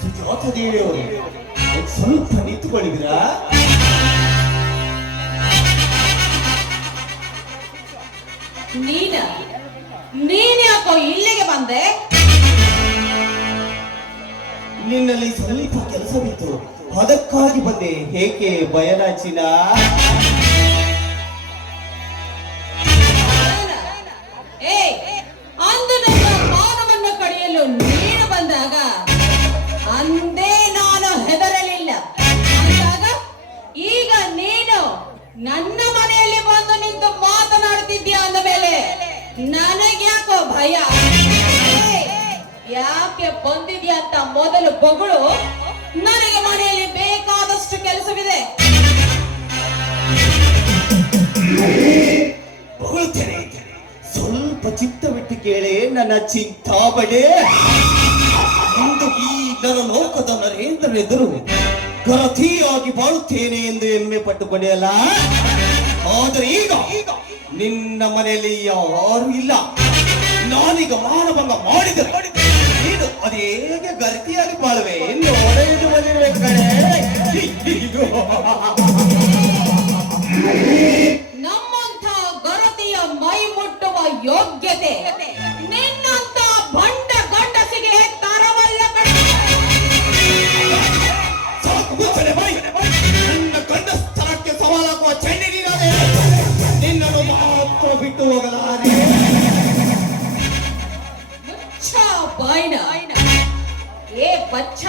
ಸುಜಾತ ದೇವಿಯವರು ಸ್ವಲ್ಪ ನಿಂತುಕೊಂಡಿದ್ದೀರಾ? ನೀನ್ ಯಾಕೋ ಇಲ್ಲಿಗೆ ಬಂದೆ? ನಿನ್ನಲ್ಲಿ ಸ್ವಲ್ಪ ಕೆಲಸವಿತ್ತು, ಅದಕ್ಕಾಗಿ ಬಂದೆ. ಹೇಗೆ ಬಯಲಾಚಿನ? ಅಂದು ನನ್ನ ಮಾನವನ್ನು ಕಡಿಯಲು ನೀನು ಬಂದಾಗ ಅಂದೇ ನಾನು ಹೆದರಲಿಲ್ಲ. ಅಂದಾಗ ಈಗ ನೀನು ನನ್ನ ಮನೆಯಲ್ಲಿ ಬಂದು ನಿಂತು ಮಾತನಾಡ್ತಿದ್ಯಾ ಅಂದ ಮೇಲೆ ನನಗ್ಯಾಕೋ ಭಯ. ಯಾಕೆ ಬಂದಿದ್ಯಾ ಅಂತ ಮೊದಲು ಬೊಗಳು. ನನಗೆ ಮನೆಯಲ್ಲಿ ಬೇಕಾದಷ್ಟು ಕೆಲಸವಿದೆ. ಹೊಗಳುತ್ತೇನೆ, ಸ್ವಲ್ಪ ಚಿತ್ತವಿಟ್ಟು ಕೇಳಿ ನನ್ನ ಚಿಂತಾಬಡೆ. ಇಂದು ಈ ನನ್ನ ಲೋಕದ ನರೇಂದ್ರನೆದುರು ಗರತಿಯಾಗಿ ಬಾಳುತ್ತೇನೆ ಎಂದು ಹೆಮ್ಮೆ ಪಟ್ಟುಕೊಂಡೆಯಲ್ಲ. ಆದರೆ ಈಗ ನಿನ್ನ ಮನೆಯಲ್ಲಿ ಯಾರು ಇಲ್ಲ. ನಾನೀಗ ಮಾನಭಂಗ ಮಾಡಿದರೆ ನೀನು ಅದೇಗೆ ಗರತಿಯಾಗಿ ಬಾಳುವೆ ನೋಡಲು ಬಂದಿರುವೆ ಕಣೆ. ನಮ್ಮಂಥ ಗರತಿಯ ಮೈ ಮುಟ್ಟುವ ಯೋಗ್ಯತೆ ನಿನ್ನಂತ ಬಂಡ ಗಂಡಸಿಗೆ ತರವಲ್ಲ ಕಣೆ. ನನ್ನ ಗಂಡ ಸ್ಥಳಕ್ಕೆ ಸವಾಲಾಗುವ ಚಂಡಿನಿಗಾದೆ ನಿನ್ನನ್ನು ಮಾತ್ರ ಬಿಟ್ಟು ಹೋಗಲಾರೆ. ಏ ಬಚ್ಚ,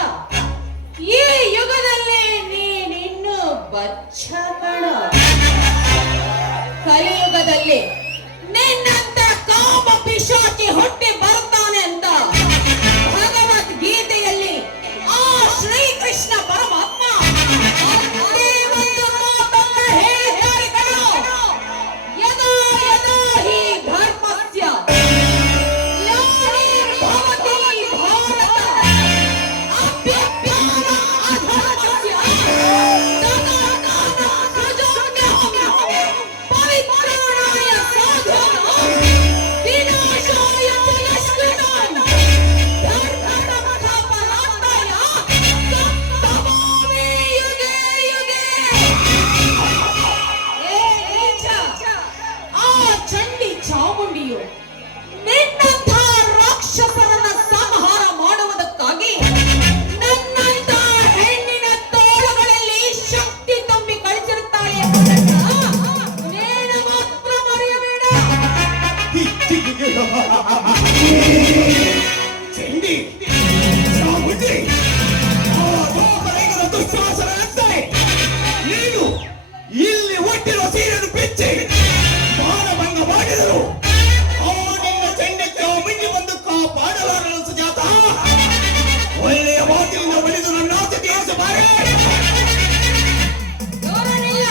ಈ ಯುಗದಲ್ಲಿ ನೀನಿನ್ನು ಬಚ್ಚ ಕಣ. ಕಲಿಯುಗದಲ್ಲಿ ನಿನ್ನಂತ ಕಾಮ ಪಿಶಾಚಿ ಹುಟ್ಟಿ ಬರ್ತಾನೆ ಅಂತ ಭಗವದ್ಗೀತೆಯಲ್ಲಿ ಆ ಶ್ರೀಕೃಷ್ಣ ಪರಮಾತ್ಮ ಒಂದೇ ಒಂದು ಮಾತನ್ನ ಹೇಳಿದ್ದಾರೆ ಕಣೋ. ಯದಾ ಯದಾ ಹಿ ಧರ್ಮಸ್ಯ ಗ್ಲಾನಿರ್ಭವತಿ ಭಾರತ ಅಭ್ಯುತ್ಥಾನ ಅಧರ್ಮಸ್ಯ ತದಾತ್ಮಾನ ಸೃಜೋಮ್ಯಹಂ ಪರಿತ್ರಾಣಾಯ ಸಾಧುನಾಂ ವಿನಾಶಾಯ ಚ ಯಶ್ಕೃತಾಂ ಧರ್ಮರಕ್ಷಾಪರಾರ್ಥಾಯ ಸಂಭವಾಮಿ ಯುಗೇ ಯುಗೇ. ಏ ನೀಚ, ಆ ಚಂಡಿ ಚಾಮುಂಡಿಯು ನಿನ್ನಂಥ ರಾಕ್ಷಸರನ್ನ ಸಂಹಾರ ಮಾಡುವುದಕ್ಕಾಗಿ ನನ್ನಂಥ ಹೆಣ್ಣಿನ ತೋಳುಗಳಲ್ಲಿ ಶಕ್ತಿ ತುಂಬಿ ಕಳಿಸಿರುತ್ತಾಳೆ ಎಂಬುದನ್ನ ನೀನು ಮಾತ್ರ ಮರೆಯಬೇಡ. ಚಂಡಿ ಚಾಮುಂಡಿ ಆ ಗೋಪರೈಗರ ದುಶ್ವಾಸನಂತೆ ನೀನು ಇಲ್ಲಿ ಒಟ್ಟಿರುವ ಸೀರೆಯನ್ನು ಬಿಚ್ಚಿ ಮಾನಭಂಗ ಮಾಡಿದರು. ಆ ನಿನ್ನ ಚಂಡಕ್ಕೆ ಮುಂದೆ ಬಂದು ಕಾಪಾಡಲಾರನು ಸುಜಾತ. ಒಳ್ಳೆಯ ಮಾತಿನಿಂದ ಬಳಿದು ನನ್ನ ಆಸೆ ತೀರಿಸಬಾರೆ. ಯೋರನಿಲ್ಲ,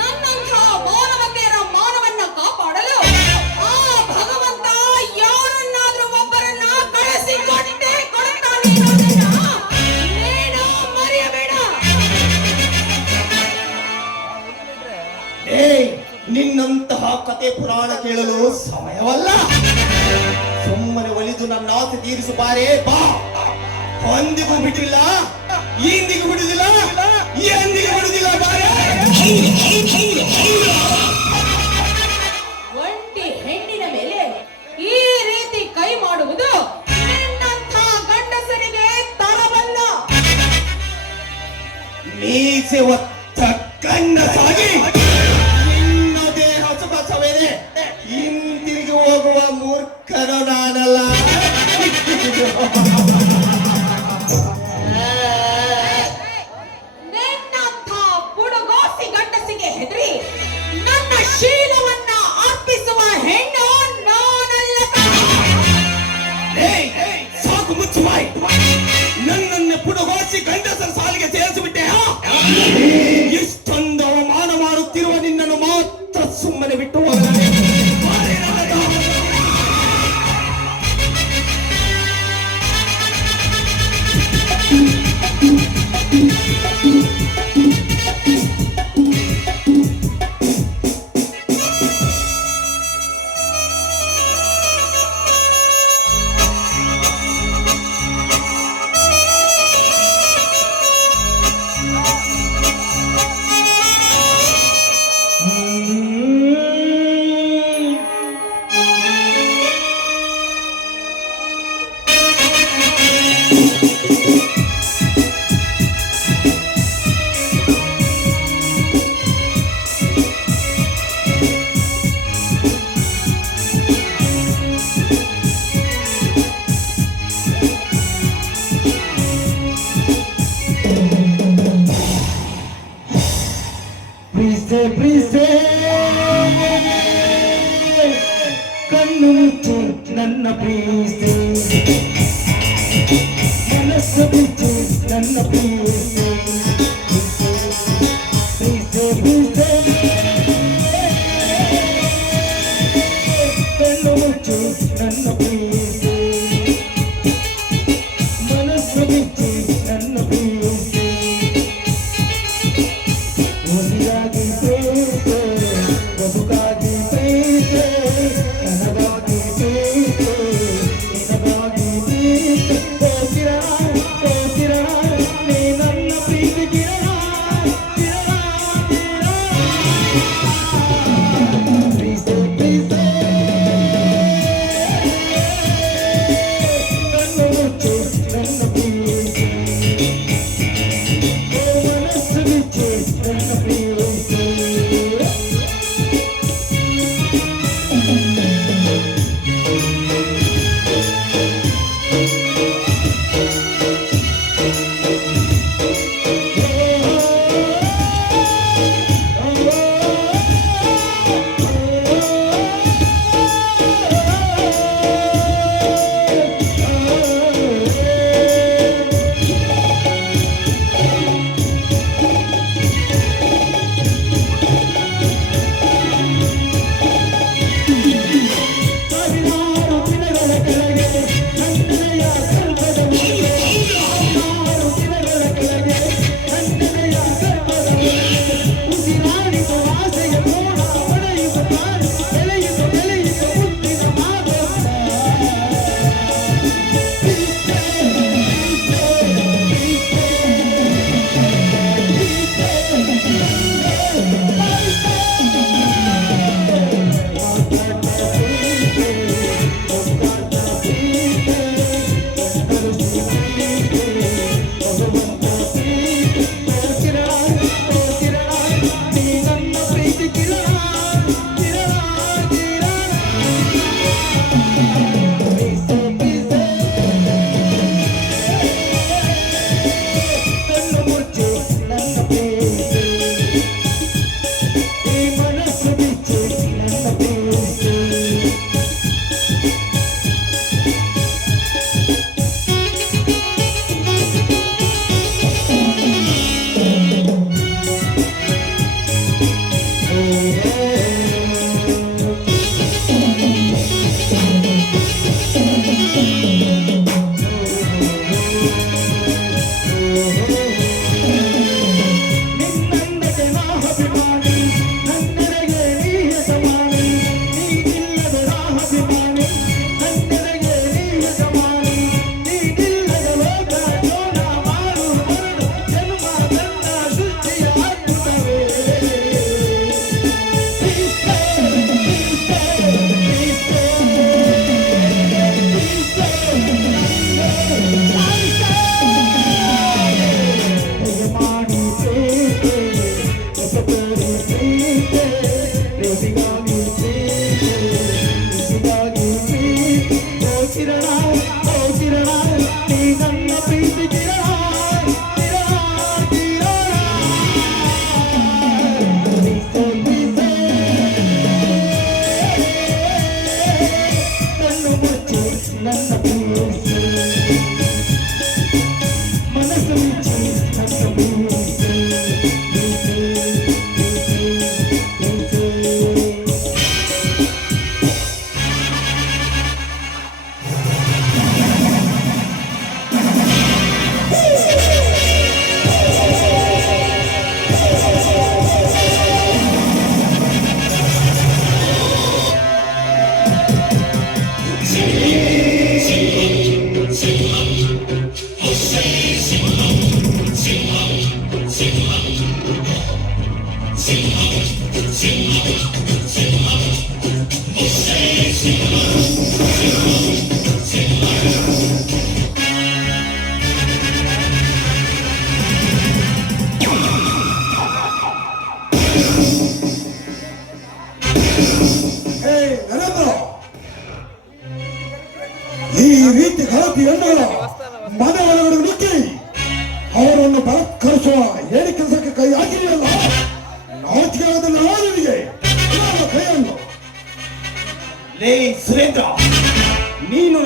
ನನ್ನಂಥ ಮಾನವತೆಯರ ಮಾನವನ್ನ ಕಾಪಾಡಲು ಆ ಭಗವಂತ ಯಾರನ್ನಾದ್ರೂ ಒಬ್ಬರನ್ನ ಕಳಿಸಿಕೊಟ್ಟೇ ಕೊಡುತ್ತಾನೆ ಅನ್ನೋದನ್ನ ನೀನು ಮರೆಯಬೇಡ. ಏಯ್, ನಿನ್ನಂತಹ ಕತೆ ಪುರಾಣ ಕೇಳಲು ಸಮಯವಲ್ಲ. ಸುಮ್ಮನೆ ಒಲಿದು ನನ್ನ ಆಸೆ ತೀರಿಸಬಾರೆ. ಬಾ, ಒಂದಿಗೂ ಬಿಟ್ಟಿಲ್ಲ, ಇಂದಿಗೂ ಬಿಡುದಿಲ್ಲ, ಎಂದಿಗೂ ಬಿಡುದಿಲ್ಲ. ಬಾರೆ. ಒಂಟಿ ಹೆಣ್ಣಿನ ಮೇಲೆ ಈ ರೀತಿ ಕೈ ಮಾಡುವುದು ನಿನ್ನಂಥ ಗಂಡಸರಿಗೆ ತರವಲ್ಲ. ಮೀಸೆ ಒತ್ತ ಗಂಡಸಾಗಿ ನಿನ್ನ ದೇಹ ಸುಖಸವೇನೆ ಹಿಂದಿರುಗಿ ಹೋಗುವ ಮೂರ್ಖರು ನಾನಲ್ಲ. ನಿನ್ನಂಥ ಪುಡುಗೋಸಿ ಗಂಡಸಿಗೆ ಹೆದರಿ ನನ್ನ ಶೀಲವನ್ನ ಅರ್ಪಿಸುವ ಹೆಣ್ಣು ನಾನಲ್ಲ ಕಣೋ. ಏಯ್, ಸಾಕು ಮುಚ್ಚು ಬಾಯಿ. ನನ್ನನ್ನು ಪುಡಗೋಸಿ ಗಂಡಸರ ಸಾಲಿಗೆ ಸೇರಿಸಿಬಿಟ್ಟೆ. ಇಷ್ಟೊಂದು ಅವಮಾನ ಮಾಡುತ್ತಿರುವ ನಿನ್ನನ್ನು ಮಾತ್ರ ಸುಮ್ಮನೆ ಬಿಟ್ಟು ಹೋಗಲಾರೆ. ಬಾರೆ ನನ್ನ ಪ್ರೀತಿ ಮನಸ್ಸು ಬಿಚ್ಚಿ ನನ್ನ ಪ್ರೀತಿ ಪ್ರೀತಿ ಪ್ರೀತಿ ಕಣ್ಣು ಮುಚ್ಚಿ ನನ್ನ ಪ್ರೀತಿ ಮನಸ್ಸು ಬಿಚ್ಚಿ ನನ್ನ ಪ್ರೀತಿ ಉಸಿರಾಗಿ ಪ್ರೀತಿ ಬದುಕಾಗಿ ಪ್ರೀತಿ ನನಗಾಗಿ ಪ್ರೀತಿ ನಿನಗಾಗಿ ಪ್ರೀತಿ ಓ ಕಿರಣ ನೀ ನನ್ನ ಪ್ರೀತಿ ಕಿರಣ ಕಿರಣ ಪ್ರೀತಿ ಪ್ರೀತಿ ಕಣ್ಣು ಮುಚ್ಚಿ ನನ್ನ ಪ್ರೀತಿ ಮನಸ್ಸು ಬಿಚ್ಚಿ ನನ್ನ ಪ್ರೀತಿ ಸಾವಿರಾರು ದಿನಗಳ ಕೆಳಗೆ ನನ್ನೆಯ ಗರ್ಭದ ಮೇಲೆ ಸಾವಿರಾರು ದಿನಗಳ ಕೆಳಗೆ ನನ್ನೆಯ ಗರ್ಭದ ಮೇಲೆ ಉಸಿರಾಡಿದ ಆಸೆಯ ನೋಡ ಹೊಡೆಯುವ ತಾನು ಬೆಳೆಯುವ ಮುತ್ತಿನ ಮಾದಪ್ಪ ಮನಸ್ಸು ಬಿಚ್ಚಿ ನನ್ನ ಪ್ರೀತಿ ನಿನ್ನಂದಕ್ಕೆ ನಾ ಅಭಿಮಾನಿ ನನ್ನೆಡೆಗೆ ನೀ ಯಜಮಾನಿ ನೀನಿಲ್ಲದ ನಾ ಅಭಿಮಾನಿ ನನ್ನೆಡೆಗೆ ನೀ ಯಜಮಾನಿ ನೀನಿಲ್ಲದ ಲೋಕ ಜೋನ ಮಾಡು ಮರಳು ಜನ್ಮ ನನ್ನ ಸೃಷ್ಟಿಯ ಅದ್ಭುತವೇ ಯಜಮಾನಿ ಪ್ರೀತಿ ಹೊಸತೋರಿ ಪ್ರೀತಿ ಪ್ರೀತಿಗಾಗಿ ಪ್ರೀತಿ ಪ್ರೀತಿಗಾಗಿ ಪ್ರೀತಿ ಓ ಕಿರಣ ನೀ ನನ್ನ ಪ್ರೀತಿ ಕಿರಣ ಕಿರಣ ಕಿರಣ ಪ್ರೀತಿ ಕಣ್ಣು ಮುಚ್ಚಿ ನನ್ನ ಪ್ರೀತಿ ಮನಸ್ಸು ಬಿಚ್ಚಿ ನನ್ನ ಪ್ರೀತಿ ಈ ರೀತಿ ಗಲಭೆ ಹೆಣ್ಣುಗಳ ಮನೆ ಒಳಗಡೆ ನುಗ್ಗಿ ಅವರನ್ನು ಬಲತ್ಕರಿಸುವ ಹೇಳಿ ಕೆಲಸಕ್ಕೆ ಕೈ ಹಾಕಿದೆಯಲ್ಲ, ನಾಚಿಕೆ ಆಗೋದಿಲ್ಲ ನಿನಗೆ ಕೈಯನ್ನು. ಲೇ ಸುರೇಂದ್ರ, ನೀನು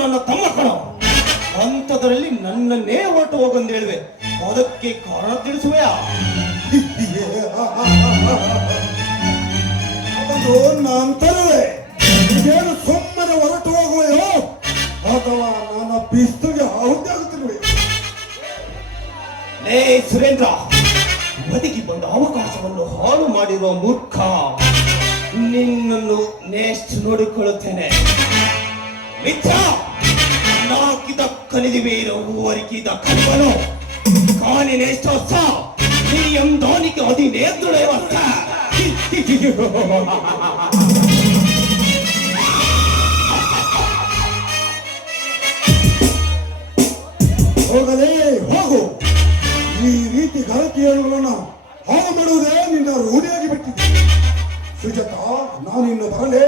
ಹೋಗೋದರಲ್ಲಿ ನನ್ನನ್ನೇ ಹೊರಟು ಹೋಗಂದು ಹೇಳಿವೆ. ಅದಕ್ಕೆ ಕಾರಣ ತಿಳಿಸುವೆಯಾ? ಅದು ನಾನು ತರುವೆ. ಇದೇನು ಸುಮ್ಮನೆ ಹೊರಟು ಹೋಗುವೆಯೋ ಅಥವಾ ನನ್ನ ಪಿಸ್ತುಗೆ ಆಹುತಿ ಆಗುತ್ತಿರುವೆ? ಲೇ ಸುರೇಂದ್ರ, ಬದುಕಿ ಬಂದ ಅವಕಾಶವನ್ನು ಹಾಳು ಮಾಡಿರುವ ಮೂರ್ಖ, ನಿನ್ನನ್ನು ನೆಕ್ಸ್ಟ್ ನೋಡಿಕೊಳ್ಳುತ್ತೇನೆ. ಮಿತ್ರ, ನಾಕಿದ ಕಲಿದಿವೆ ಊರಿಕಿದ ಕಲಿವನು ಕಾನಿ ನೆಷ್ಟೋತ್ಸ ನೀಯಂ ಧೋನಿಗೆ ಹದಿನೇಂದ್ರೇ ವರ್ಷ. ಹೋಗಲೇ ಹೋಗು. ಈ ರೀತಿ ಗಲತಿಯನ್ನು ಹಾಳು ಮಾಡುವುದೇ ನಿನ್ನ ರೂಢಿಯಾಗಿ ಬಿಟ್ಟಿದೆ. ಸುಜಾತ, ನಾನು ಇನ್ನು ಬರಲೇ.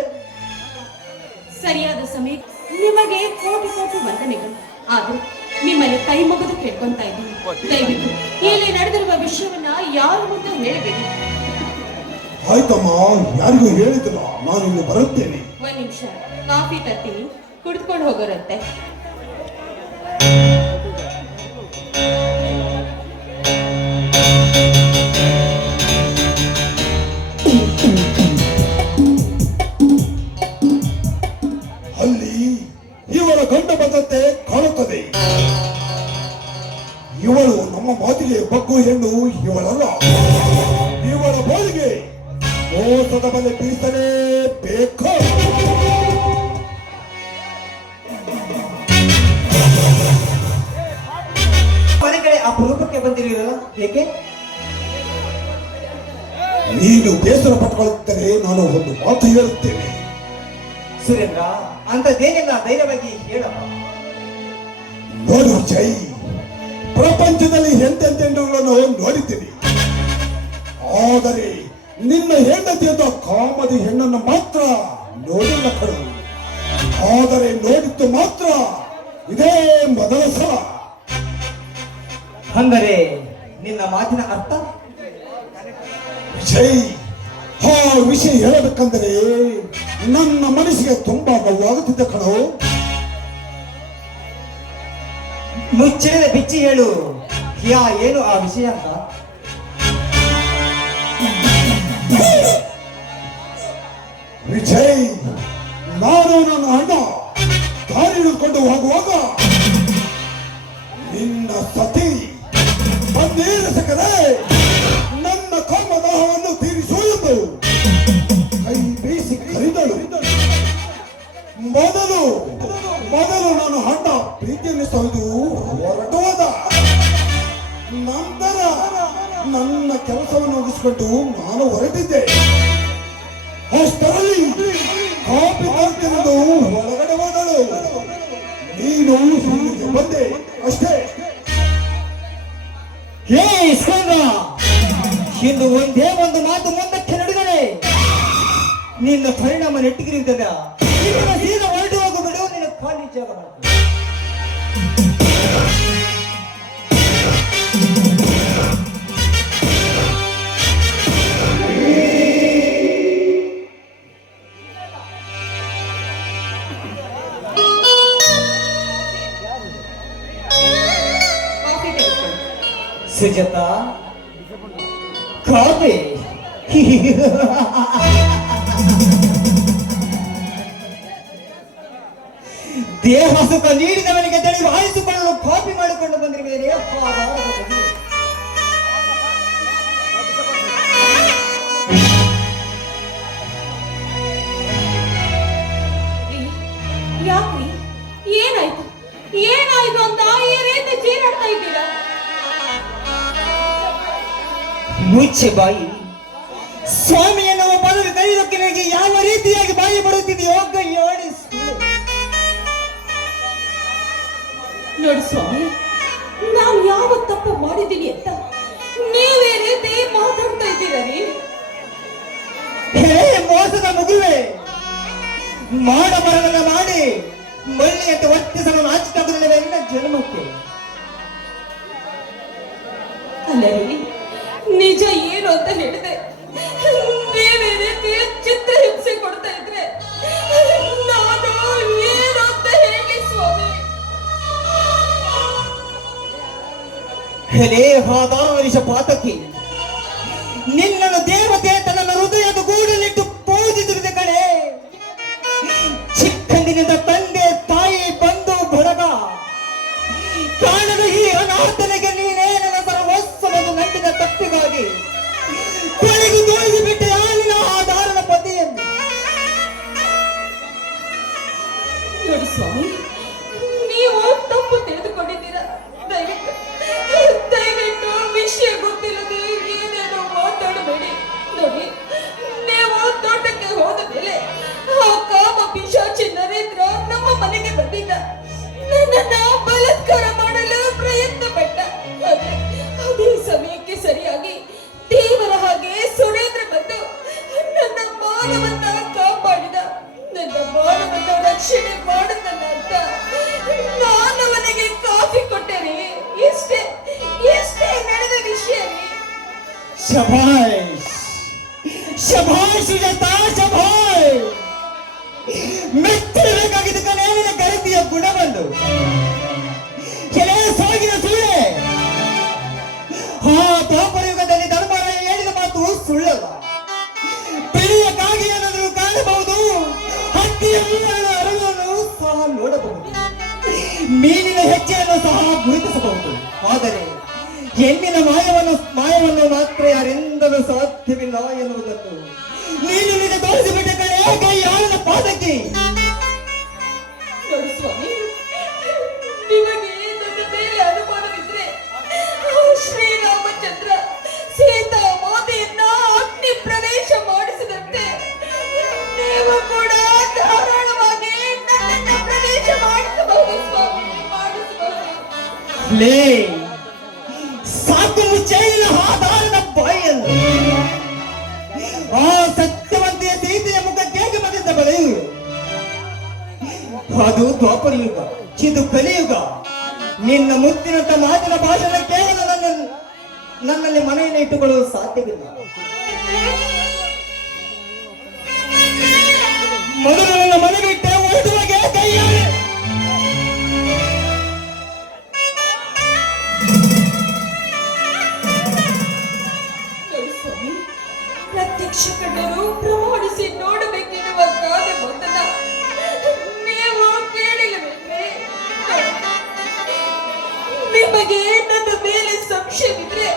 ಸರಿಯಾದ ಸಮಯ. ನಿಮಗೆ ಕೋಟಿ ಕೋಟಿ ವಂದನೆಗಳು. ಆದ್ರೆ ನಿಮ್ಮಲ್ಲಿ ಕೈ ಮುಗಿದು ಕೇಳ್ಕೊಂತ ಇದ್ದೀನಿ, ದಯವಿಟ್ಟು ಇಲ್ಲಿ ನಡೆದಿರುವ ವಿಷಯವನ್ನ ಯಾರ ಮುಂದೆ ಹೇಳಬೇಡಿ. ಆಯ್ತಮ್ಮ, ಯಾರಿಗೂ ಹೇಳಿದಿಲ್ಲ. ನಾನು ಇನ್ನು ಬರುತ್ತೇನೆ. ಒಂದ್ ನಿಮಿಷ, ಕಾಫಿ ತರ್ತೀನಿ, ಕುಡಿದುಕೊಂಡು ಹೋಗೋರಂತೆ. ಅಲ್ಲಿ ಇವಳ ಗಂಡ ಬಂದಂತೆ ಕಾಣುತ್ತದೆ. ಇವಳು ನಮ್ಮ ಮಾತಿಗೆ ಬಗ್ಗು ಹೆಣ್ಣು ಇವಳಲ್ಲ. ಇವಳ ಬಾಳಿಗೆ ಮೋಸದ ಬಲೆ ಬೀಸಲೇ ಬೇಕು. ಮನೆ ಕಡೆ ಅಪರೂಪಕ್ಕೆ ಬಂದಿರಲಿಲ್ಲ, ಏಕೆ? ನೀನು ಬೇಸರ ಪಟ್ಟುಕೊಳ್ಳುತ್ತೇನೆ. ನಾನು ಒಂದು ಮಾತು ಹೇಳುತ್ತೇನೆ. ಸುರೇಂದ್ರ, ಅಂತದೇನೆಲ್ಲ ಧೈರ್ಯವಾಗಿ ಹೇಳಪ್ಪ. ನೋಡು ಜೈ, ಪ್ರಪಂಚದಲ್ಲಿ ಎಂತೆಂತೆಂಡುಗಳನ್ನು ನೋಡಿದ್ದೀನಿ. ಆದರೆ ನಿನ್ನ ಹೆಂಡತಿಯಾದ ಕಾಮದಿ ಹೆಣ್ಣನ್ನು ಮಾತ್ರ ನೋಡಿಲ್ಲ ಕಡು. ಆದರೆ ನೋಡಿದ್ದು ಮಾತ್ರ ಇದೇ ಮೊದಲ ಸಲ. ಅಂದರೆ ನಿನ್ನ ಮಾತಿನ ಅರ್ಥ? ವಿಜಯ್, ಆ ವಿಷಯ ಹೇಳಬೇಕಂದರೆ ನನ್ನ ಮನಸ್ಸಿಗೆ ತುಂಬಾ ನೋವಾಗುತ್ತಿದ್ದೆ ಕಣೋ. ಮುಚ್ಚಿರದ ಬಿಚ್ಚಿ ಹೇಳು, ಏನು ಆ ವಿಷಯ ಅಂತ? ವಿಜಯ್, ನಾನು ನನ್ನ ಅಣ್ಣ ದಾರಿ ಹಿಡಿದುಕೊಂಡು ಹೋಗುವಾಗ ನಿನ್ನ ಸತಿ ಬಂದೇರಸಕರೇ ನನ್ನ ಕಾಮದಾಹವನ್ನು ತೀರಿಸು ಎಂದು ಕೈ ಬೀಸಿ ಕರೆದಳು. ಮೊದಲು ನಾನು ಅಣ್ಣ ಪ್ರೀತಿಯನ್ನು ಸವಿದು ಹೊರಟು ಹೋದ. ನಂತರ ನನ್ನ ಕೆಲಸವನ್ನು ಮುಗಿಸಿಕೊಂಡು ನಾನು ಹೊರಟಿದ್ದೆ. ಅಷ್ಟರಲ್ಲಿ ಕಾಪಿ ತರ್ತಿರುವುದು ಒಳಗಡೆ ಹೋದಳು. ನೀನು ಇಲ್ಲಿಗೆ ಬಂದೆ ಅಷ್ಟೇ. ಹೇ ಇಸ್ಕೊಂಡ್ರ, ಇಂದು ಒಂದೇ ಒಂದು ಮಾತು ಮುಂದಕ್ಕೆ ನಡೆದರೆ ನಿನ್ನ ಪರಿಣಾಮ ನೆಟ್ಟಿಗಿರಿದ್ದಲ್ಲ. ಸೀದಾ ಹೊರಟು ಹೋಗಬಿಡು, ನಿನ್ನ ಖಾಲಿ ಜಾಗ ಮಾಡ್ತೀನಿ. ಸುಜಾತ, ಕಾಫಿ. ದೇಹ ಸುಖ ನೀಡಿದವನಿಗೆ ತಳಿ ವಾಯಿಸಿಕೊಳ್ಳಲು ಕಾಫಿ ಮಾಡಿಕೊಂಡು ಬಂದಿರುವೇನೆ. ಯಾಕ್ರಿ, ಏನಾಯ್ತು ಏನಾಯ್ತು ಅಂತ ಈ ರೀತಿ ಚೀರಾಡ್ತಾ ಇದ್ದೀರಾ? ಮುಚ್ಚೆ ಬಾಯಿ. ಸ್ವಾಮಿ ಎನ್ನುವ ಪದವಿ ಕೈಲಕ್ಕೆ ನಿನಗೆ ಯಾವ ರೀತಿಯಾಗಿ ಬಾಯಿ ಬರುತ್ತಿದೆಯೋ ಕೈಯಾಡಿಸು. ನೋಡಿ ಸ್ವಾಮಿ, ನಾನು ಯಾವ ತಪ್ಪು ಮಾಡಿದ್ದೀನಿ ಅಂತ ನೀವೇ ರೀತಿ ಮಾತಾಡ್ತಾ ಇದ್ದೀರಿ? ಹೇ ಮೋಸದ ಮಗುವೆ, ಮಾಡಬಾರದನ್ನ ಮಾಡಿ ಮಳ್ಳಿಯಂತೆ ವರ್ತಿಸಲು ನಾಚಿಕಾಗುವುದಿಲ್ಲವೇ ನಿನ್ನ ಜನ್ಮಕ್ಕೆ? ಅಲ್ಲರಿ, ನಿಜ ಏನು ಅಂತ ಹೇಳಿದೆ. ನೀವೇ ರೀತಿ ಚಿತ್ರಹಿಂಸೆ ಕೊಡ್ತಾ ಇದ್ರೆ ನಾನು ಏನು ಅಂತ ಹೇಳಿ ಸ್ವಾಮಿ? ಹೆಲೇ ಹಾದಾರಿಷ ಪಾತಕಿ, ನಿನ್ನನ್ನು ದೇವತೆ ತನ್ನ ಹೃದಯದ ಗೂಡಲಿಟ್ಟು ಪೂಜಿಸಿದ ಕಡೆ. ಚಿಕ್ಕಂದಿನಿಂದ ತಂದೆ ತಾಯಿ ಬಂಧು ಬಳಗ ಕಾಣದ ಈ ಅನಾಥನಿಗೆ ನೀನೇ ನನ್ನ ಸರ್ವಸ್ವವನ್ನು ನಂಬಿದ ತಪ್ಪಿಗಾಗಿ ಕೊನೆಗೂ ತೋರಿಸಿಬಿಟ್ಟೆ ನಿನ್ನ ಆಧಾರದ ಪತಿಯನ್ನು. ನೋಡಿ ಸ್ವಾಮಿ, ನೀವು ತಪ್ಪು ತಿಳಿದುಕೊಂಡಿದ್ದೀರಾ. ದಯವಿಟ್ಟು ವಿಷಯ ಗೊತ್ತಿಲ್ಲದೆ ಏನೇನೋ ಮಾತಾಡಬೇಡಿ. ನೋಡಿ, ನೀವು ತೋಟಕ್ಕೆ ಹೋದ ಮೇಲೆ ಆ ಕಾಮ ಪಿಶಾಚಿ ನರೇಂದ್ರ ನಮ್ಮ ಮನೆಗೆ ಬಂದಿದ್ದ. ನನ್ನನ್ನ ಬಲಾತ್ಕಾರ ಮಾಡಲು ಪ್ರಯತ್ನ ಪಟ್ಟ. ಅದೇ ಸಮಯಕ್ಕೆ ಸರಿಯಾಗಿ ದೇವರ ಹಾಗೆ ಸುರೇಂದ್ರ ಬಂದು ನನ್ನ ಮಾನವನ್ನ ಕಾಪಾಡಿದ. ನನ್ನ ಮಾನವನ್ನ ರಕ್ಷಣೆ ಮಾಡುತ್ತಲ್ಲ ಅಂತ ನಾನು ಅವನಿಗೆ ಕಾಫಿ ಕೊಟ್ಟೆ. ಎಷ್ಟೇ ಎಷ್ಟೇ ನಡೆದ ವಿಷಯ. ಶಭಾಷ್ ಶಭಾಷ್ ಸುಜಾತ, ಶಭಾಷ್. ಮೆಚ್ಚಬೇಕಾಗಿದ್ದ ಕನೇನಿನ ಗೆಳತಿಯ ಗುಣ ಬಂದು ಕೆಲವೇ ಸೋಗಿನ ಸುಳ್ಳೆ. ದ್ವಾಪರಯುಗದಲ್ಲಿ ಧರ್ಮರಾಯ ಹೇಳಿದ ಮಾತು ಸುಳ್ಳಲ್ಲ. ಬೆಳೆಯ ಕಾಗಿ ಏನಾದರೂ ಕಾಣಬಹುದು, ಹಕ್ಕಿಯ ಹೂವಿನ ಅರಳನ್ನು ಸಹ ನೋಡಬಹುದು, ಮೀನಿನ ಹೆಜ್ಜೆಯನ್ನು ಸಹ ಗುರುತಿಸಬಹುದು. ಆದರೆ ಹೆಣ್ಣಿನ ಮಾಯವನ್ನು ಮಾತ್ರ ಯಾರಿಂದಲೂ ಸಾಧ್ಯವಿಲ್ಲ ಎನ್ನುವುದನ್ನು ನೀನು ನಿಜ ತೋರಿಸಿಬಿಟ್ಟ ಕಡೆ ಕೈಯಾಳನ ಪಾದಕ್ಕೆ. ನೋಡಿ ಸ್ವಾಮಿ, ನಿಮಗೆ ನನ್ನ ಮೇಲೆ ಅನುಮಾನವಿದ್ರೆ ಶ್ರೀರಾಮಚಂದ್ರ ಸೀತಾ ಮಾತೆಯನ್ನ ಅಗ್ನಿ ಪ್ರವೇಶ ಮಾಡಿಸಿದಂತೆ ನೀವು ಕೂಡ ಧಾರಾಳವಾಗಿ ನನ್ನನ್ನ ಪ್ರವೇಶ ಮಾಡಿಸಬಹುದು ಸ್ವಾಮಿ, ಮಾಡಿಸಬಹುದು. ಲೇ ಸಾಕು ಮುಚ್ಚೈನ ಆಧಾರದ ಬಾಯಿಯನ್ನು ಆ ಸತ್ಯವಂತೆಯ ಸೀತೆಯ ಮುಖಕ್ಕೆ ಹೇಗೆ ಬಂದಿದ್ದ ಬಳೆಯು. ಅದು ದ್ವಾಪರ ಯುಗ, ಇದು ಕಲಿಯುಗ. ನಿನ್ನ ಮುತ್ತಿನಂತ ಮಾತಿನ ಭಾಷಣ ಕೇವಲ ನನ್ನಲ್ಲಿ ಮನೆಯನ್ನು ಇಟ್ಟುಕೊಳ್ಳಲು ಸಾಧ್ಯವಿಲ್ಲ. ಮೊದಲು ನನ್ನ ಮನೆ ಬಿಟ್ಟೆ ಹೊರಡುವಾಗೆ ಕೈಯಾಳೆ. ಪ್ರತ್ಯಕ್ಷ ಕಂಡರು ಪ್ರಮಾಣಿಸಿ ನೋಡಬೇಕೆನ್ನುವ ಗಾದೆ ಬಂಧನ ನೀವು ಕೇಳಿಲ್ಲಬೇಕ್ರೆ? ನಿಮಗೆ ನನ್ನ ಮೇಲೆ ಸಂಶಯವಿದ್ರೆ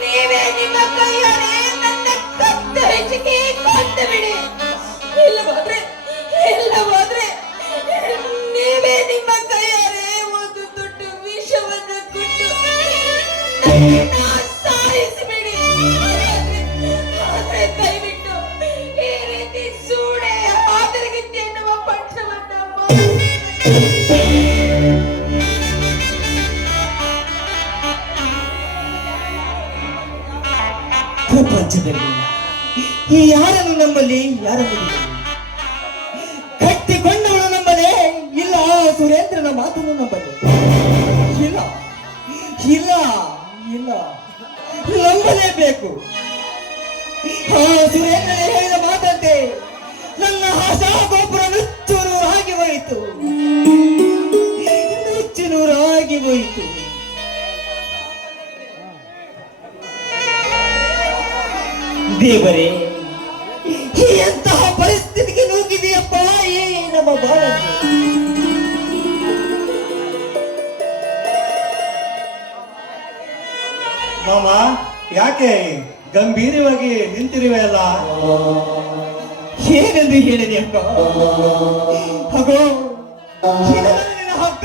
ನೀವೇ ನಿಮ್ಮ ಕೈಯಾರೆ ನನ್ನ ಕತ್ತರಿಸಿಕೆ ಕೊಂದು ಬಿಡಿ. ಇಲ್ಲವಾದ್ರೆ ನೀವೇ ನಿಮ್ಮ ಕೈಯಾರೆ ಒಂದು ದೊಡ್ಡ ವಿಷವನ್ನು ಕೊಟ್ಟು ಸಾಯಿಸಿಬಿಡಿ. ದಯವಿಟ್ಟು ಈ ರೀತಿ ಸೂಡೆ ಆದರಗಿತ್ತಿ ಎನ್ನುವ ಪಕ್ಷವನ್ನ ಪ್ರಪಂಚದಲ್ಲಿ ಈ ಯಾರನ್ನು ನಂಬಲಿ, ಯಾರನ್ನು ಕಟ್ಟಿಕೊಂಡವಳು ನಂಬಲೇ ಇಲ್ಲ, ಸುರೇಂದ್ರನ ಮಾತನ್ನು ನಂಬಲಿ ಇಲ್ಲ ಇಲ್ಲ ಇಲ್ಲ ನಂಬಲೇಬೇಕು. ಸುರೇಂದ್ರನೇ ಹೇಳಿದ ಮಾತಂತೆ ನನ್ನ ಆಶಾ ಗೋಪುರ ನುಚ್ಚುನೂರಾಗಿ ಹೋಯಿತು, ನುಚ್ಚುನೂರಾಗಿ ಹೋಯಿತು. ದೇವರೇ, ಎಂತಹ ಪರಿಸ್ಥಿತಿಗೆ ನುಗ್ಗಿದೆಯಪ್ಪ ಈ ನಮ್ಮ ಭಾರತ. ಮಾಮ, ಯಾಕೆ ಗಂಭೀರವಾಗಿ ನಿಂತಿರುವೆ ಅಲ್ಲ? ಏನೆಂದು ಹೇಳಿದೆ ಅಕ್ಕ? ಹಾಗೋ ನಿನ್ನ ಹಕ್ಕ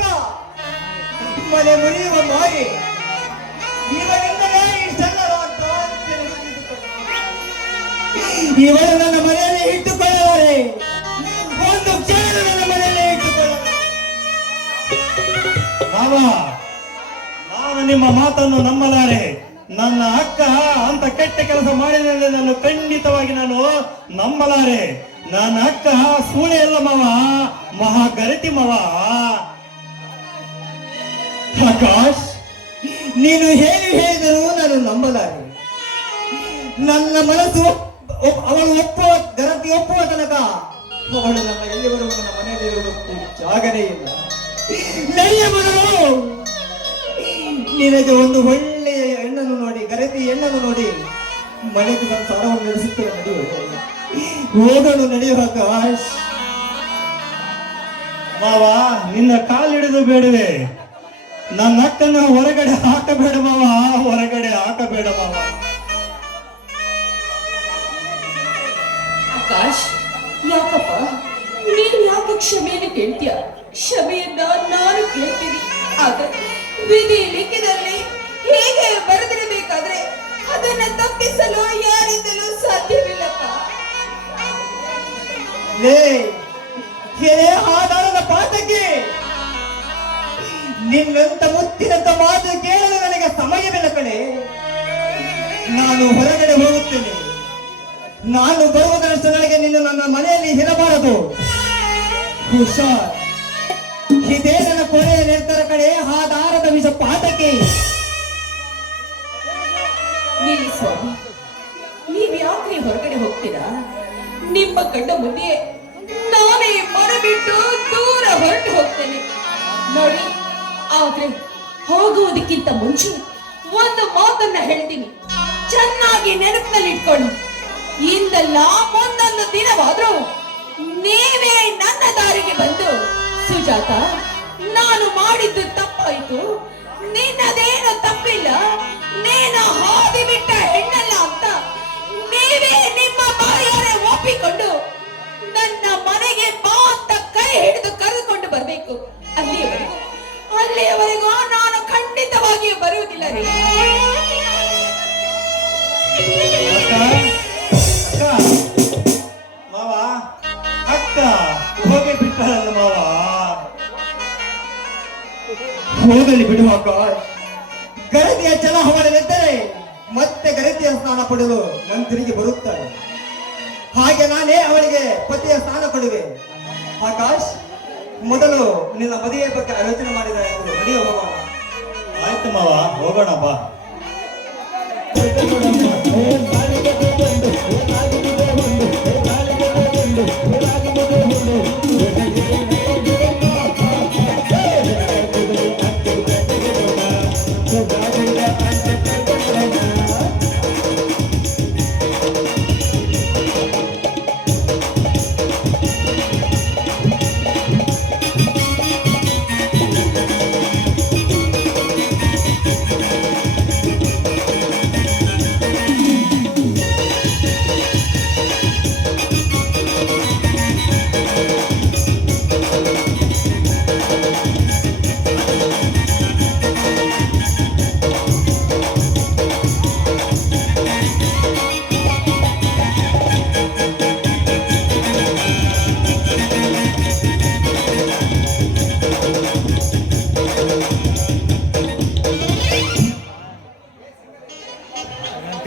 ಮನೆ ಮುರಿಯುವ ಮಾರಿ ಇವರಿಂದಲೇ ಇಷ್ಟೆಲ್ಲ ಇವರು ನನ್ನ ಮನೆಯಲ್ಲಿ ಇಟ್ಟುಕೊಳ್ಳಲಾರೆ, ಒಂದು ಕ್ಷಣ ನನ್ನ ಮನೆಯಲ್ಲಿ ಇಟ್ಟುಕೊಳ್ಳಲಾರೆ. ಮಾವ, ನಾನು ನಿಮ್ಮ ಮಾತನ್ನು ನಂಬಲಾರೆ. ನನ್ನ ಅಕ್ಕ ಅಂತ ಕೆಟ್ಟ ಕೆಲಸ ಮಾಡಿದರೆ ನಾನು ಖಂಡಿತವಾಗಿ ನಾನು ನಂಬಲಾರೆ. ನನ್ನ ಅಕ್ಕ ಸೂಳೆ ಅಲ್ಲ ಮಾವ, ಮಹಾಗರತಿ ಮಾವ. ಆಕಾಶ್, ನೀನು ಹೇಳಿದರೂ ನಾನು ನಂಬಲಾರೆ. ನನ್ನ ಮನಸ್ಸು ಅವಳು ಒಪ್ಪುವ ಗರತಿ ಒಪ್ಪುವ ತನಕ ಅವಳು ನಮ್ಮ ಎಲ್ಲಿವರೆಗೂ ನನ್ನ ಮನೆಯಲ್ಲಿ ಜಾಗನೇ ಇಲ್ಲ. ನಡೆಯ ಮೊದಲು ನಿನಗೆ ಒಂದು ಒಳ್ಳೆಯ ಹೆಣ್ಣನ್ನು ನೋಡಿ, ಗರತಿ ಹೆಣ್ಣನ್ನು ನೋಡಿ ಮನೆಗೆ ಸಂಸಾರವನ್ನು ನಡೆಸುತ್ತೇವೆ. ಹೋಗಲು ನಡೆಯುವ ಆಕಾಶ್. ಮಾವ, ನಿನ್ನ ಕಾಲಿಡಿದು ಬೇಡವೆ. ನನ್ನ ಅಕ್ಕನ ಹೊರಗಡೆ ಹಾಕಬೇಡ ಮಾವ, ಹೊರಗಡೆ ಹಾಕಬೇಡ ಮಾವ. ಆಕಾಶ್, ಯಾಕಪ್ಪ ನೀನ್ ಯಾಕೆ ಕ್ಷಮೆಯನ್ನು ಕೇಳ್ತೀಯ? ಕ್ಷಮೆಯನ್ನ ನಾನು ಕೇಳ್ತೀನಿ. ಆದ್ರೆ ವಿಧಿ ಲಿಖಿತದಲ್ಲಿ ಹೇಗೆ ಬರೆದಿರಬೇಕಾದ್ರೆ ಅದನ್ನ ತಪ್ಪಿಸಲು ಯಾರಿಂದಲೂ ಸಾಧ್ಯವಿಲ್ಲಪ್ಪ. ಆಧಾರದ ಪಾಠಕ್ಕೆ ನಿನ್ನಂತ ಮುತ್ತಿನಂತ ಮಾತು ಕೇಳಲು ನನಗೆ ಸಮಯವಿಲ್ಲ ಕಣೆ. ನಾನು ಹೊರಗಡೆ ಹೋಗುತ್ತೇನೆ. ನಾನು ಬರುವುದರಷ್ಟು ನನಗೆ ನಿನ್ನ ನನ್ನ ಮನೆಯಲ್ಲಿ ಇರಬಾರದು. ಹುಷಾರ್, ಇದೇ ನನ್ನ ಕೊನೆಯ ನಿರ್ಧಾರ ಕಡೆ. ಆಧಾರದ ವಿಷ ಪಾಠಕ್ಕೆ ನೀಲಿ ಸ್ವಾಮಿ, ನೀವ್ ಯಾಕ್ರಿ ಹೊರಗಡೆ ಹೋಗ್ತೀರಾ? ನಿಮ್ಮ ಕಣ್ಣ ಮುಂದೆ ನಾನೇ ಮನೆ ಬಿಟ್ಟು ದೂರ ಹೊರಟು ಹೋಗ್ತೇನೆ ನೋಡಿ. ಆದ್ರೆ ಹೋಗುವುದಕ್ಕಿಂತ ಮುಂಚೆ ಒಂದು ಮಾತನ್ನ ಹೇಳ್ತೀನಿ, ಚೆನ್ನಾಗಿ ನೆನಪಿನಲ್ಲಿ ಇಟ್ಕೊಂಡು. ಇಂದಲ್ಲ ಮುಂದೊಂದು ದಿನವಾದ್ರೂ ನೀವೇ ನನ್ನ ದಾರಿಗೆ ಬಂದು, ಸುಜಾತ ನಾನು ಮಾಡಿದ್ದು ತಪ್ಪಾಯ್ತು, ನಿನ್ನದೇನು ತಪ್ಪಿಲ್ಲ, ನೀನು ಹಾದಿ ಬಿಟ್ಟ ಹೆಣ್ಣಲ್ಲ ಅಂತ ನೀವೇ ನಿಮ್ಮ ಬಾಯಾರೆ ಒಪ್ಪಿಕೊಂಡು ನನ್ನ ಮನೆಗೆ ಬಾ ಅಂತ ಕೈ ಹಿಡಿದು ಕರೆದುಕೊಂಡು ಬರ್ಬೇಕು. ಅಲ್ಲಿಯವರೆಗೂ ನಾನು ಖಂಡಿತವಾಗಿಯೂ ಬರುವುದಿಲ್ಲ ರೀ. ಅಕ್ಕ, ಅಕ್ಕ, ಮಾವ, ಅಕ್ಕ ಹೋಗಿ ಬಿಟ್ಟರಲ್ಲ ಮಾವ. ಹೋಗಲಿ ಬಿಡುವ ಆಕಾಶ್. ಗರತಿಯ ಜಲ ಹವಳಲಿದ್ದರೆ ಮತ್ತೆ ಗರತಿಯ ಸ್ನಾನ ಪಡೆಯಲು ಮಂತ್ರಿಗೆ ಬರುತ್ತಾರೆ. ಹಾಗೆ ನಾನೇ ಅವಳಿಗೆ ಪತಿಯ ಸ್ನಾನ ಕೊಡುವೆ. ಆಕಾಶ್, ಮೊದಲು ನಿನ್ನ ಮದುವೆ ಬಗ್ಗೆ ಆಲೋಚನೆ ಮಾಡಿದ ಎಂದು ನಡೆಯ ಹೋಗೋಣ. ಆಯ್ತು ಮಾವ, ಹೋಗೋಣ ಬಾ.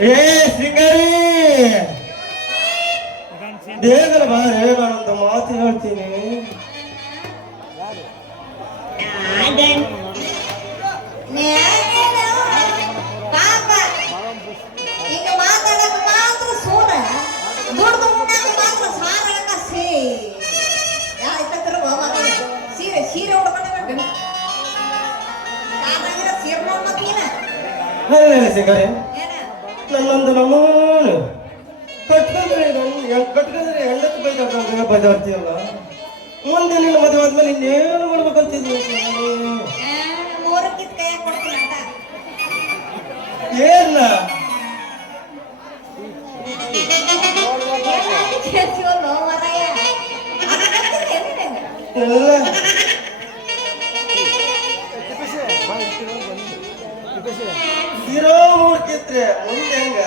ಏ ಸಿಂಗರಿ, ಬೇಗನ ಬಾರೆ, ನಾನೊಂದು ಮಾತು ಹೇಳ್ತೀನಿ. ಪಾಪ ಈಗ ಮಾತಾಡಕ್ ಮಾತ್ರ ಸೂರ, ದುಡ್ದು ಉಣ್ಣಾಕ ಮಾತ್ರ ಸಾರಕ ಸೀರೆ ಸೀರೆ ಉಡ್ಕೊಂಡು ಸೀರೆ ನೋಡ್ಮತ್ತೀನ ಸಿಂಗರಿ, ಏನ ನನ್ನೊಂದು ನಮ್ಮೂನು ಕಟ್ಕೊಂಡ್ರೆ ಕಟ್ಕೊಂಡ್ರೆ ಹೆಂಡತಿ ಬೈದಾಡ್ಕೊಂಡ್ರೆ ಬೈದಾಡ್ತೀಯಲ್ಲ. ಮುಂದೆ ನಿನ್ನ ಮದುವೆ ಆದ್ಮೇಲೆ ಇನ್ನೇನು ಮಾಡ್ಬೇಕಂತಿದ್ವಿ. ಮೂರಕ್ಕಿದ್ ಕೈಯಾಗ ಕೊಡ್ತೀನಿ ಅಂತ ಏನ ಕೇಳ್ತೀವಲ್ಲೋ ಮಾರಾಯ. ಎಲ್ಲ ಇರೋ ಮೂರ್ತಿದ್ರೆ ಮುಂದೆ ಹೆಂಗ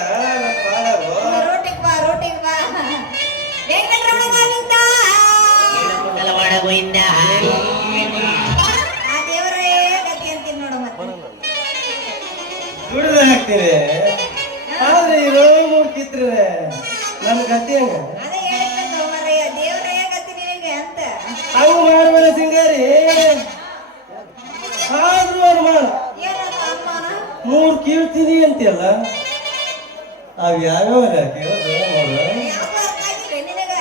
ಬಾಳರು ರೋಟಿಗೆ ಬಾ ರೋಟಿಗೆ ಬಾ. ವೆಂಕಟರಮಣ ಗೋವಿಂದ, ಆ ದೇವರೇ ಗತಿ ಅಂತೀನಿ ನೋಡು. ಮತ್ತೆ ದುಡಿದು ಹಾಕ್ತೀನಿ. ಆದ್ರೆ ಇರೋ ಮೂರ್ತಿದ್ರೆ ನನ್ನ ಗತಿ ಹೆಂಗ? ಅದೇ ಹೇಳ್ಬೇಕು ಮಾರಾಯ, ದೇವರೇ ಗತಿ ನಿನಗೆ ಅಂತ. ಹಂಗ ಮಾಡ್ಬೇಡ ಸಿಂಗಾರಿ. ಆದ್ರೂ ಅವ್ರು ಮಾಡ ಏನಂತ ಅಮ್ಮನ ಮೂರ್ ಕೀಳ್ತೀನಿ ಅಂತೀಯಲ್ಲ, ಅವ್ ಯಾವ್ಯಾವ ಕೇಳೋದು ನೋಡು. ಯಾವ್ದು ಅರ್ಥ ಆಗಿಲ್ಲ ನಿನಗ?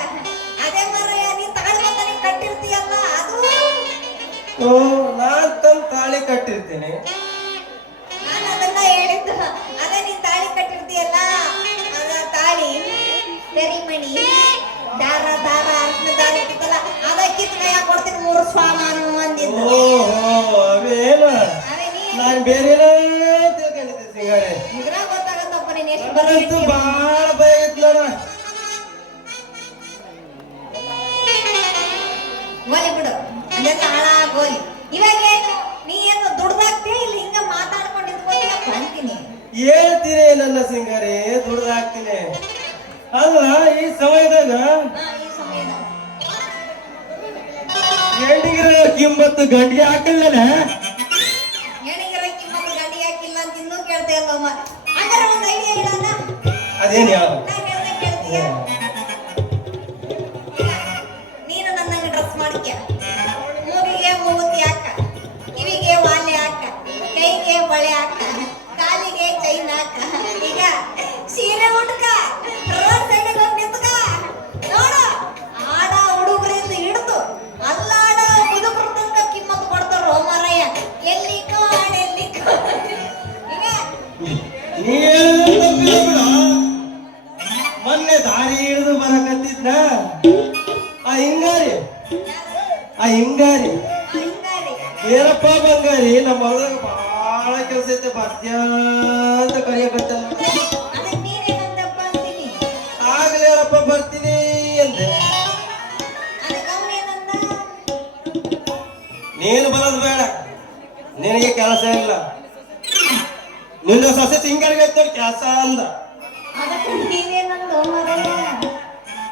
ಅದೇ ಮಾರಾಯ, ನೀನ್ ತಗೊಂಡ್ ಬಂದ ನೀನ್ ಕಟ್ಟಿರ್ತೀಯಲ್ಲ ಅದು. ಓ, ನಾನ್ ತಂದ್ ತಾಳಿ ಕಟ್ಟಿರ್ತೀನಿ. ಬೇರೆ ತಿಳ್ಕೊಂಡಿದ್ದೆ ಸಿಂಗಾರೆ. ಇದ್ರಾಗ ಗೊತ್ತಾಗತ್ತಪ್ಪ ನೀನ್ ಎಷ್ಟು ನನಗಂತೂ ಬಾಳ ಭಯ ಆಗಿತ್ತು ನೋಡ. ಗೋಲಿ ಬಿಡು ಅದೆಲ್ಲ ಹಾಳಾಗೋಲಿ. ಇವಾಗ ಏನು ನೀ ಏನು ದುಡ್ದಾಗ್ತೀಯ ಇಲ್ಲ ಹಿಂಗ ಮಾತಾಡ್ಕೊಂಡು ನಿಂತ್ಕೊಂತೀಯಪ್ಪ ಅಂತೀನಿ. ಹೇಳ್ತೀನಿ ನನ್ನ ಸಿಂಗಾರಿ, ದುಡ್ದಾಕ್ತೀನಿ. ಅಲ್ಲ ಈ ಸಮಯದಾಗ ಈ ಸಮಯದಾಗ ಹೆಣ್ಣಿಗಿರೋ ಕಿಮ್ಮತ್ತು ಗಂಡಿಗೆ ಹಾಕಲ್ಲನ. ಹೆಣ್ಣಿಗರ ಕಿಮ್ಮತ್ತು ಗಂಡಿ ಹಾಕಿಲ್ಲ ಅಂತ ಇನ್ನೂ ಕೇಳ್ತೀಯಲ್ಲ ಅಮ್ಮ. ಹಂಗಾರೆ ಒಂದು ಐಡಿಯಾ ಇಡೋಣ. ಅದೇನ್ ಯಾವ ನಾ ಹೇಳ್ದಂಗೆ ಕೇಳ್ತೀಯ. ನೀನು ನನ್ನಂಗೆ ಡ್ರೆಸ್ ಮಾಡ್ತೀಯ. ಮೂಗಿಗೆ ಮೂಗುತಿ ಹಾಕ, ಕಿವಿಗೆ ವಾಲೆ ಹಾಕ, ಕೈಗೆ ಬಳೆ ಹಾಕ, ಕಾಲಿಗೆ ಚೈನ್ ಹಾಕ. ಈಗ ಸೀರೆ ಉಟ್ಕ, ರೋಡ್ ಸೈಡ್ ಹೋಗಿ ನಿಂತ್ಕ. ನೋಡು ಆಡ ಹುಡುಗರಿಂದ ಹಿಡಿದು ಅಲ್ಲಾಡ ಮುದುಕರ ತನಕ ಕಿಮ್ಮತ್ತು ಕೊಡ್ತಾರೋ ಮಾರಾಯ. ಎಲ್ಲಿ ಕಾಡ್ ಎಲ್ಲಿ ಕಾಡ್. ಈಗ ನೀ ಹೇಳೋದು ತಪ್ಪಿಲ್ಲ ಬಿಡು. ಮೊನ್ನೆ ದಾರಿ ಹಿಡಿದು ಬರಕತ್ತಿದ್ನ ಆ ಹಿಂಗಾರಿ ಹಿಂಗಾರಿ ಏನಪ್ಪ ಬಂಗಾರಿ, ನಮ್ಮ ಹೊಲದಾಗ ಬಹಳ ಕೆಲಸ ಐತೆ ಬರ್ತೀಯ ಅಂತ ಕರೆಯಕತ್ತಲ್ಲ. ಅದಕ್ಕೆ ನೀನೇನಂತಪ್ಪ ಅಂತೀನಿ. ಆಗ್ಲೇ ಹೇಳಪ್ಪ ಬರ್ತೀನಿ ಅಂದೆ. ಅದಕ್ಕೆ ಅವನೇನಂದ? ನೀನು ಬರೋದು ಬೇಡ, ನಿನಗೆ ಕೆಲಸ ಇಲ್ಲ. ನಿನ್ನ ಸೊಸೆ ಸಿಂಗರ್ಗೆ ಐತೆ ನೋಡಿ ಕೆಲಸ ಅಂದ. ಅದಕ್ಕೆ ನೀನೇನಂದು ಮಾರಾಯ?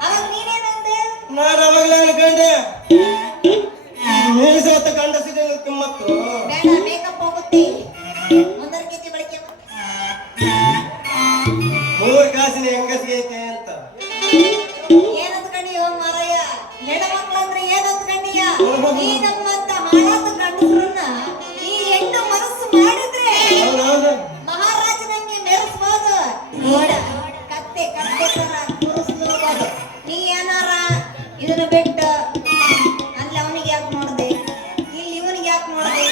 ಅವಾಗ ನೀನೇನಂದೆ? ನಾನು ಅವಾಗಲೇ ಅನ್ಕೊಂಡೆ ಮೀಸೆ ಹೊತ್ತ ಗಂಡಸಿದೆ ಕಿಮ್ಮತ್ತು. ಬೇಡ ಮೇಕಪ್ ಹೋಗುತ್ತೆ. ಮುಂದರ್ಕಿತಿ ಬಳಕೆ ಮೂರ್ ಕಾಸಿನ ಹೆಂಗಸಿಗೆ ಐತೆ ಅಂತ. ಏನಂತ ಕಂಡಿಯೋ ಮಾರಾಯ? ಹೆಣ್ಮಕ್ಳು ಅಂದ್ರೆ ಏನಂತ ಕಂಡಿಯ? ಈ ನಮ್ಮಂತ ಹಾಳಾದ ಗಂಡಸ್ರನ್ನ ಈ ಹೆಣ್ಣು ಮನಸ್ಸು ಮಾಡಿದ್ರೆ ಹೌದೌದು. ಮಹಾರಾಜನಂಗೆ ಮೆರೆಸ್ಬೋದು. ನೋಡ ಕತ್ತೆ ಕತ್ತೆ ತರ ಕೂರಿಸ್ಬೋದು. ನೀ ಏನಾರ ಇದನ್ನ ಬಿಟ್ಟು ಅಲ್ಲಿ ಅವನಿಗೆ ಯಾಕೆ ನೋಡ್ದೆ, ಇಲ್ಲಿ ಇವನಿಗೆ ಯಾಕೆ ನೋಡ್ದೆ,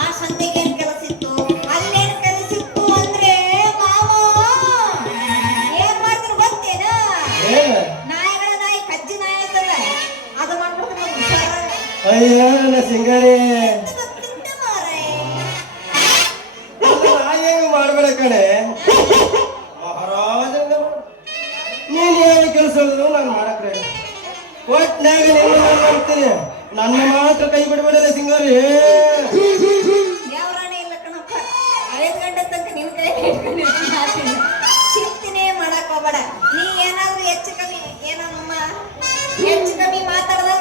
ಆ ಸಂತೆಗೆ ಏನ್ ಕೆಲಸ ಇತ್ತು, ಅಲ್ಲೇನ್ ಕೆಲಸ ಇತ್ತು ಅಂದ್ರೆ ಮಾವ ಏನ್ ಮಾಡ್ತಾರೆ ಗೊತ್ತೇನ? ಏನ? ನಾಯಿಗಳ ನಾಯಿ ಕಜ್ಜಿ ನಾಯಿ ಐತಲ್ಲ ಅದು ಮಾಡ್ಬಿಡ್ತಾರೆ ಹುಷಾರ. ಅಯ್ಯೋ ನನ್ನ ಸಿಂಗಾರಿ, ಗೊತ್ತಿತ್ತ ಮಾರೇ. ನಾ ಹೆಂಗ್ ಮಾಡ್ಬೇಡ ಕಣೆ. ಮಹಾರಾಜ ನೀನ್ ಯಾವ ಕೆಲಸ ಹೇಳಿದ್ರು ನಾನು ಮಾಡಕ್ ರೆಡಿ. ಒಟ್ನಾಗ ನಿನ್ನ ಮಾಡ್ತೀನಿ, ನನ್ನ ಮಾತ್ರ ಕೈ ಬಿಡ್ಬೇಡಲ್ಲ ಸಿಂಗಾರಿ. ದೇವರಾಣೆ ಇಲ್ಲ ಕಣಪ್ಪ. 5 ಗಂಟೆ ತನಕ ನಿನ್ ಕೈ ಹಿಡ್ಕೊಂಡಿರ್ತೀನಿ. ಚಿಂತನೆ ಮಾಡಕ್ ಹೋಗ್ಬೇಡ. ನೀ ಏನಾದ್ರೂ ಹೆಚ್ಚು ಕಮ್ಮಿ ಏನೋ ನಮ್ಮ ಹೆಚ್ಚು ಕಮ್ಮಿ ಮಾತಾಡ್ದಾಗ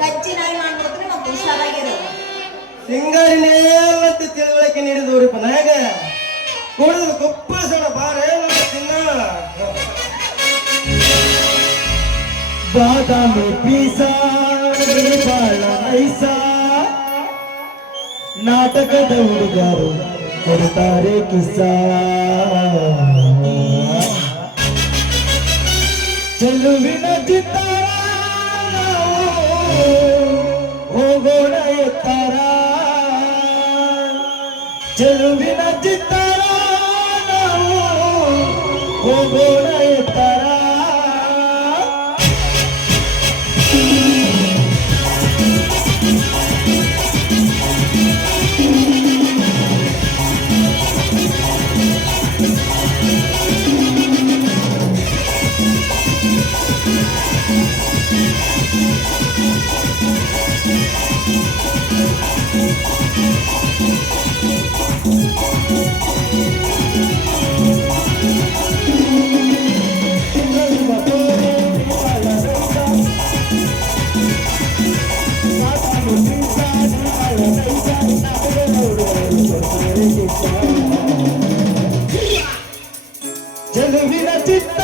ಕಚ್ಚಿ ನಾಯಿ ಮಾಡ್ಬಿಡ್ತೀನಿ. ಮತ್ತೆ ಹುಷಾರಾಗಿರೋದು. ಸಿಂಗಾರಿನೇ ಅಂತ ತಿಳುವಳಿಕೆ ನೀಡಿದವ್ರಿಪ್ಪ ನಾಗ ಕುಡಿದು ಕುಪ್ಪಳಿಸೋಣ ಬಾರೇ ತಿನ್ನ. ಬಾದಾಮಿ ಪೀಸ ಬಾಳ ನೈಸ, ನಾಟಕದ ಹುಡುಗರು ಕೊಡ್ತಾರೆ ಕಿಸ. ಚೆಲುವಿನ ಚಿತ್ತಾರ ಹೋಗೋಣ ಎತ್ತಾರ, ಚೆಲುವಿನ ಚಿತ್ತಾರ ಹೋಗೋಣ ಎತ್ತಾರ. ಚೆಲುವಿನ ಚಿತ್ತ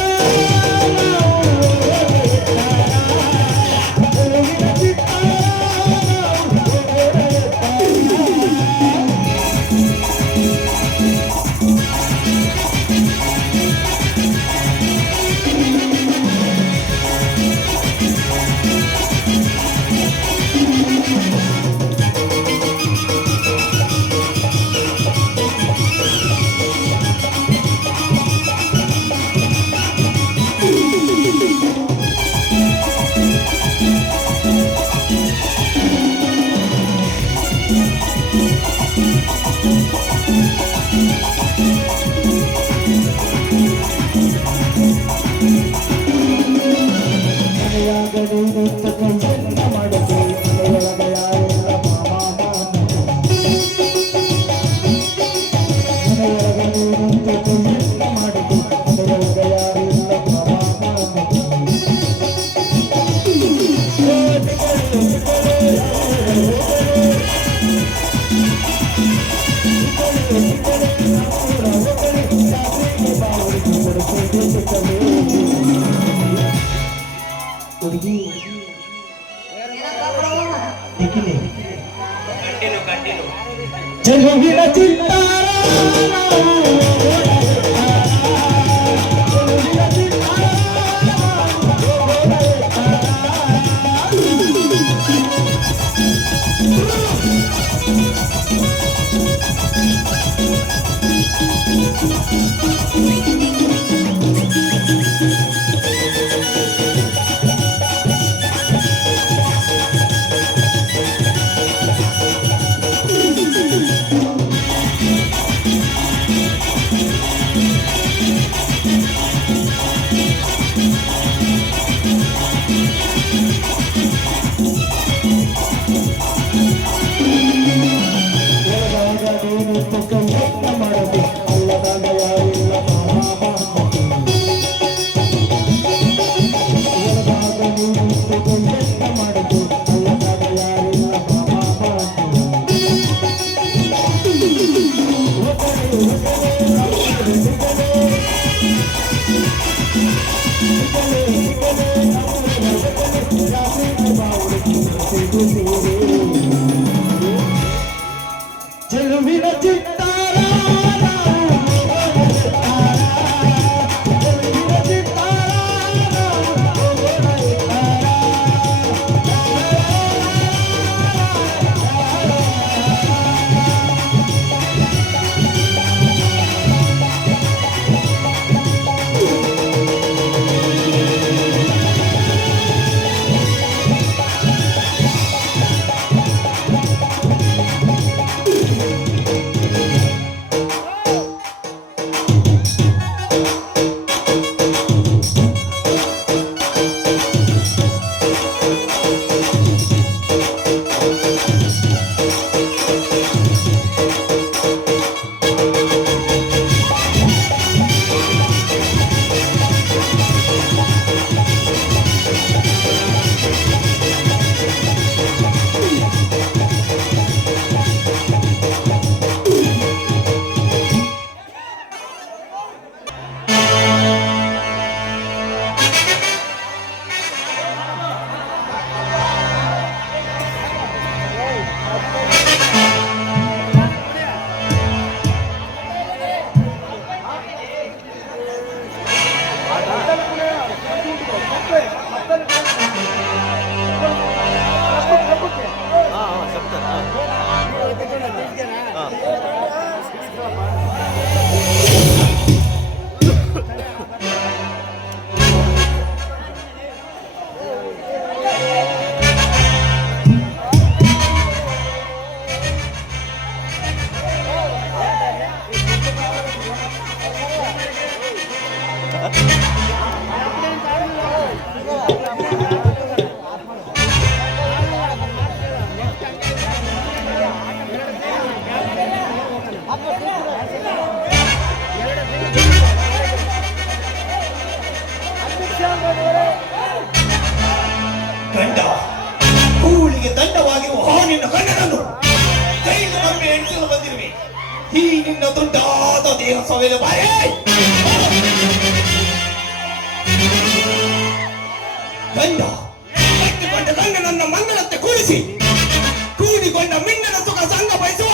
ಚೆಲುವಿನ ಚಿತ್ತಾರ ಚೆಲುವಿನ ಚಿತ್ತಾರ ಗಂಡ ಕೂಳಿಗೆ ದಂಡವಾಗಿರುವ ನಿನ್ನ ಗಂಡನನ್ನು ಕೈಗೆ ನಂಬಿ ಎಣಿಸಲು ಬಂದಿರುವೆ. ಈ ನಿನ್ನ ದುಡ್ಡಾದ ದೇಹ ಸವೆಲು ಬಾರೆ ಗಂಡ ಕಟ್ಟಿಕೊಂಡ ಗಂಡನನ್ನ ಮಂಗಳಕ್ಕೆ ಕೂಡಿಸಿ ಕೂಡಿಕೊಂಡ ಮಿಂಡನ ಸುಖ ಸಂಘ ಬಯಸುವ